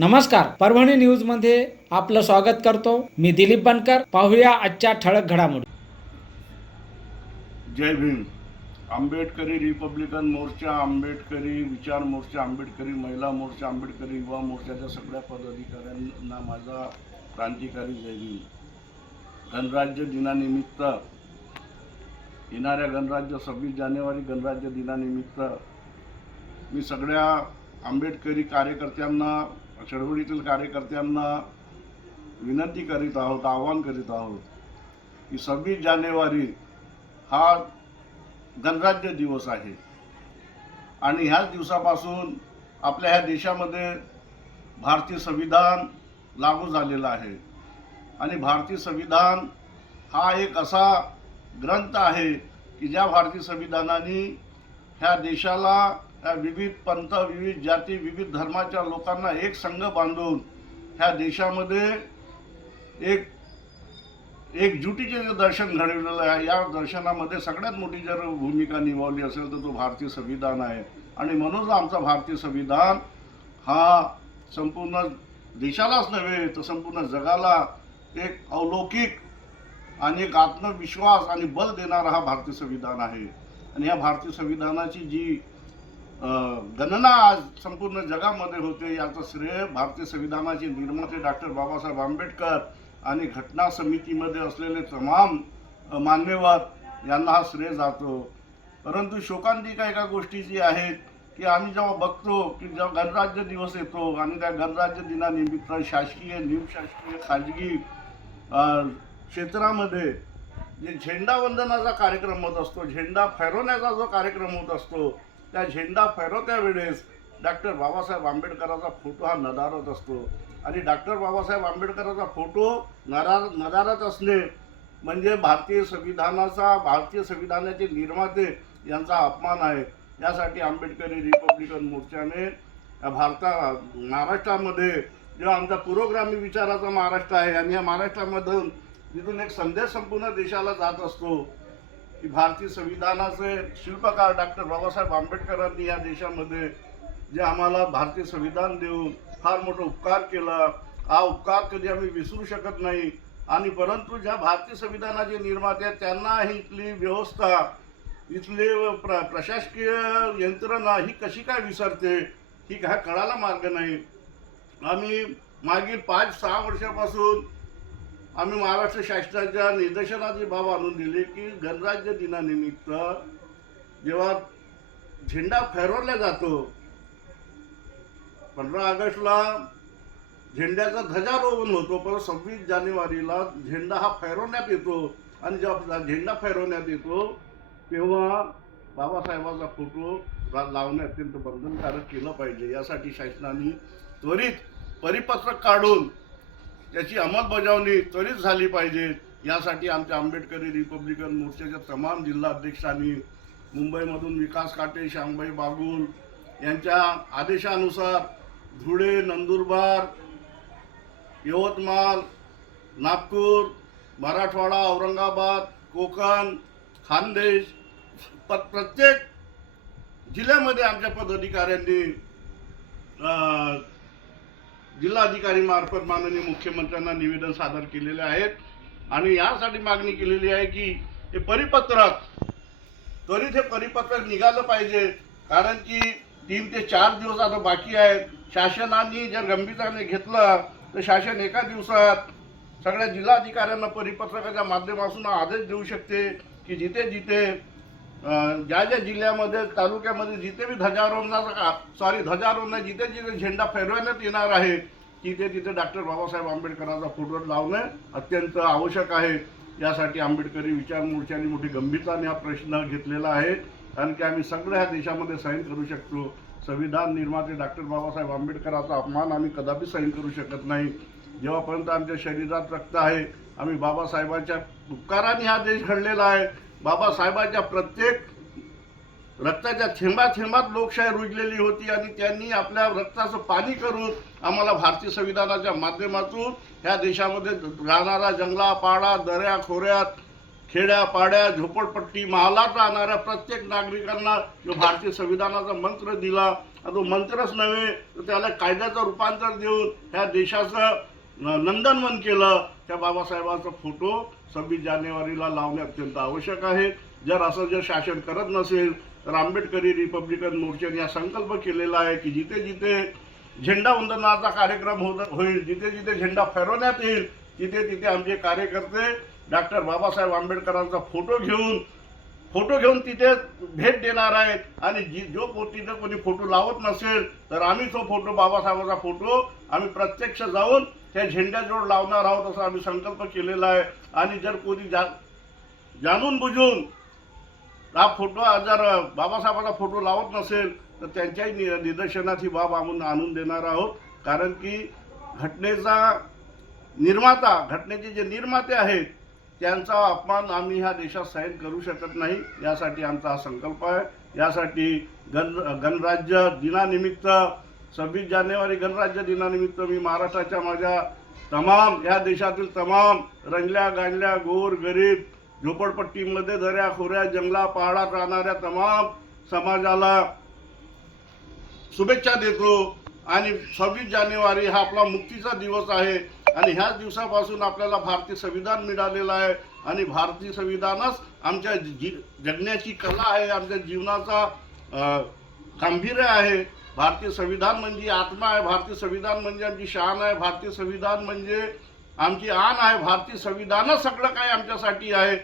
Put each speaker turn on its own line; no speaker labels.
नमस्कार परभणी न्यूज मध्ये आपलं स्वागत करतो मी दिलीप बनकर पाहूया आजच्या ठळक घडामोडी
जय भीम आंबेडकरी रिपब्लिकन मोर्चा आंबेडकरी विचार मोर्चा आंबेडकरी महिला मोर्चा आंबेडकरी युवा मोर्चाच्या सगळ्या पदाधिकाऱ्यांना माझा क्रांतिकारी जय भीम गणराज्य दिनानिमित्त येणाऱ्या गणराज्य सव्वीस जानेवारी गणराज्य दिनानिमित्त मी सगळ्या आंबेडकरी कार्यकर्त्यांना चळवळीतील कार्यकर्त्यांना विनंती करीत आहोत आवाहन करीत आहोत की सव्वीस जानेवारी हा गणराज्य दिवस आहे आणि ह्याच दिवसापासून आपल्या ह्या देशामध्ये भारतीय संविधान लागू झालेलं आहे आणि भारतीय संविधान हा एक असा ग्रंथ आहे की ज्या भारतीय संविधानाने ह्या देशाला विविध पंथ विविध जाती विविध धर्माच्या लोकांना एक संघ बांधून ह्या देशामध्ये एक एकजुटीचे जे दर्शन घडवलेलं आहे या दर्शनामध्ये सगळ्यात मोठी जर भूमिका निभावली असेल तर तो भारतीय संविधान आहे आणि म्हणूनच आमचा भारतीय संविधान हा संपूर्ण देशालाच नव्हे तर संपूर्ण जगाला एक अलौकिक आणि एक आत्मविश्वास आणि बल देणारा हा भारतीय संविधान आहे आणि या भारतीय संविधानाची जी गणना आज संपूर्ण जगामध्ये होते याचं श्रेय भारतीय संविधानाचे निर्माते डॉक्टर बाबासाहेब आंबेडकर आणि घटना समितीमध्ये असलेले तमाम मान्यवर यांना हा श्रेय जातो परंतु शोकांतिका एका गोष्टी जी आहेत की आम्ही जेव्हा बघतो की जेव्हा गणराज्य दिवस येतो आणि त्या गणराज्य दिनानिमित्त शासकीय निमशासकीय खाजगी क्षेत्रामध्ये जे झेंडा वंदनाचा कार्यक्रम होत असतो झेंडा फैरवण्याचा जो कार्यक्रम होत असतो त्या झेंडा फैरवत्या वेळेस डॉक्टर बाबासाहेब आंबेडकरांचा फोटो हा नदारत असतो आणि डॉक्टर बाबासाहेब आंबेडकरांचा फोटो नरा नदारत असणे म्हणजे भारतीय संविधानाचा भारतीय संविधानाचे निर्माते यांचा अपमान आहे यासाठी आंबेडकरी रिपब्लिकन मोर्चाने भारता महाराष्ट्रामध्ये जेव्हा आमचा पुरोग्रामी विचाराचा महाराष्ट्र आहे आणि या महाराष्ट्रामधून तिथून एक संदेश संपूर्ण देशाला जात असतो की भारतीय संविधानाचे शिल्पकार डॉक्टर बाबासाहेब आंबेडकरांनी या देशामध्ये जे आम्हाला भारतीय संविधान देऊन फार मोठा उपकार केला हा उपकार कधी आम्ही विसरू शकत नाही आणि परंतु ज्या भारतीय संविधानाचे निर्माते आहेत त्यांना ही इथली व्यवस्था इथले प्र प्रशासकीय यंत्रणा ही कशी काय विसरते ही काय कळायला मार्ग नाही आम्ही मागील पाच सहा वर्षापासून आम्ही महाराष्ट्र शासनाच्या निदर्शनाची ही बाब आणून दिली की गणराज्य दिनानिमित्त जेव्हा झेंडा फेरवला जातो पंधरा ऑगस्टला झेंड्याचा ध्वजारोहण होतो पण सव्वीस जानेवारीला झेंडा हा फेरवण्यात येतो आणि जेव्हा झेंडा फेरवण्यात येतो तेव्हा बाबासाहेबाचा फोटो लावणे अत्यंत बंधनकारक केलं पाहिजे यासाठी शासनाने त्वरित परिपत्रक काढून त्याची अंमलबजावणी त्वरित झाली पाहिजे यासाठी आमच्या आंबेडकरी रिपब्लिकन मोर्चाच्या तमाम जिल्हा अध्यक्षांनी मुंबईमधून विकास काटे श्यामबाई बागुल यांच्या आदेशानुसार धुळे नंदुरबार यवतमाळ नागपूर मराठवाडा औरंगाबाद कोकण खानदेश प प्रत्येक जिल्ह्यामध्ये आमच्या पदाधिकाऱ्यांनी जिल्हाधिकारी मार्फत माननीय मुख्यमंत्र्यांना निवेदन सादर केलेले आहेत आणि यासाठी मागणी केलेली आहे की हे परिपत्रक त्वरित हे परिपत्रक निघालं पाहिजे कारण की तीन ते चार दिवस आता बाकी आहेत शासनाने जर गंभीरताने घेतलं तर शासन एका दिवसात सगळ्या जिल्हाधिकाऱ्यांना परिपत्रकाच्या माध्यमातून आदेश देऊ शकते की जिथे जिथे ज्या ज्या जिल्ह्यामध्ये तालुक्यामध्ये जिथे बी ध्वजारोहणाचा सॉरी ध्वजारोहण जिथे जिथे झेंडा फेरवण्यात येणार आहे तिथे तिथे डॉक्टर बाबासाहेब आंबेडकरांचा फोटो लावणे अत्यंत आवश्यक आहे यासाठी आंबेडकरी विचार मोर्चाने मोठी गंभीरताने हा प्रश्न घेतलेला आहे कारण की आम्ही ह्या देशामध्ये साईन करू शकतो संविधान निर्माते डॉक्टर बाबासाहेब आंबेडकरांचा अपमान आम्ही कदापि सहन करू शकत नाही जेव्हापर्यंत आमच्या शरीरात रक्त आहे आम्ही बाबासाहेबांच्या उपकाराने हा देश घडलेला आहे बाबासाहेबांच्या प्रत्येक रक्ताच्या थेंबा थेंबात लोकशाही रुजलेली होती आणि त्यांनी आपल्या रक्ताचं पाणी करून आम्हाला भारतीय संविधानाच्या माध्यमातून ह्या देशामध्ये राहणारा जंगला पाडा दऱ्या खोऱ्यात खेड्या पाड्या झोपडपट्टी महालात राहणाऱ्या प्रत्येक नागरिकांना जो भारतीय संविधानाचा मंत्र दिला तो मंत्रच नव्हे तर त्याला कायद्याचं रूपांतर देऊन ह्या देशाचं नंदनवन केलं त्या बाबासाहेबांचा फोटो सव्वीस जानेवारीला लावणे अत्यंत आवश्यक आहे जर असं जर शासन करत नसेल तर आंबेडकरी रिपब्लिकन मोर्चाने हा संकल्प केलेला आहे की जिथे जिथे झेंडा वंदनाचा कार्यक्रम होत होईल जिथे जिथे झेंडा फेरवण्यात येईल तिथे तिथे आमचे कार्यकर्ते डॉक्टर बाबासाहेब आंबेडकरांचा फोटो घेऊन फोटो घेऊन तिथे भेट देणार आहेत आणि जी जो तिथं कोणी फोटो लावत नसेल तर आम्ही तो फोटो बाबासाहेबांचा फोटो आम्ही प्रत्यक्ष जाऊन त्या झेंड्याजवळ लावणार आहोत असा आम्ही संकल्प केलेला आहे आणि जर कोणी जा जाणून बुजून हा फोटो जर बाबासाहेबाचा फोटो लावत नसेल तर त्यांच्याही नि निदर्शनात ही बाब आणून आणून देणार आहोत कारण की घटनेचा निर्माता घटनेचे जे निर्माते आहेत त्यांचा अपमान आम्ही ह्या देशात सहन करू शकत नाही यासाठी आमचा हा संकल्प आहे यासाठी गण गणराज्य दिनानिमित्त सव्वीस जानेवारी गणराज्य दिनानिमित्त मी महाराष्ट्राच्या माझ्या तमाम या देशातील तमाम रंगल्या गांडल्या गोर गरीब झोपडपट्टीमध्ये दऱ्या खोऱ्या जंगला पहाडात राहणाऱ्या तमाम समाजाला शुभेच्छा देतो आणि सव्वीस जानेवारी हा आपला मुक्तीचा दिवस आहे आणि ह्याच दिवसापासून आपल्याला भारतीय संविधान मिळालेलं आहे आणि भारतीय संविधानच आमच्या जगण्याची कला आहे आमच्या जीवनाचा गांभीर्य आहे भारतीय संविधान म्हणजे आत्मा आहे भारतीय संविधान म्हणजे आमची शान आहे भारतीय संविधान म्हणजे आमची आण आहे भारतीय संविधानच सगळं काही आमच्यासाठी आहे